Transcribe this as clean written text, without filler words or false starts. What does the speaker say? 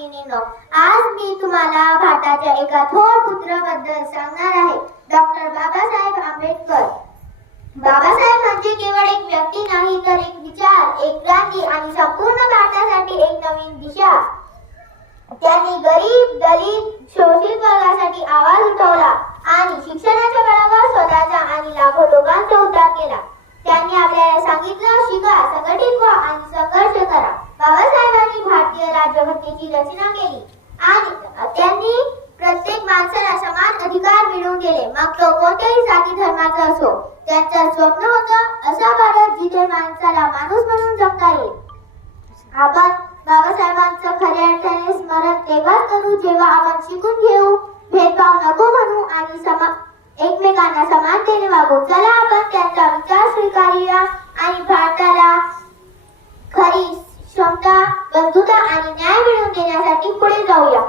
मैत्रिणींनो, आज मी तुम्हाला भारताच्या एका थोर पुत्राबद्दल सांगणार आहे. डॉक्टर बाबासाहेब आंबेडकर. बाबासाहेब म्हणजे केवळ एक व्यक्ती नाही, तर एक विचार, एक क्रांती आणि संपूर्ण भारतासाठी एक नवीन दिशा. त्यांनी गरीब, दलित, शोषित वर्गासाठी आवाज उठवला आणि शिक्षणाच्या बळावर स्वतःचा आणि लाखो लोकांचा उद्धार केला. त्यांनी आपल्याला सांगितलं, शिका, संघटित व्हा आणि संघर्ष करा. बाबासाहेबांनी भारतीय राज्यघटनेची रचना केली आणि त्यांनी प्रत्येक माणसाला समान अधिकार मिळवून दिले, मग तो कोणत्याही जाती धर्माचा असो. त्यांचं स्वप्न होतं असा भारत जिथे माणसाला माणूस म्हणून जगता येईल. आपण बाबासाहेबांचं खऱ्या अर्थाने स्मरण तेव्हाच करू जेव्हा आपण शिकून घेऊ, भेदभाव नको म्हणू आणि एकमेकांना समानतेने वागू. चला आपण त्यांचा विचार स्वीकारूया आणि भारताला खरी समता, बंधुता आणि न्याय मिळवून देण्यासाठी पुढे जाऊया.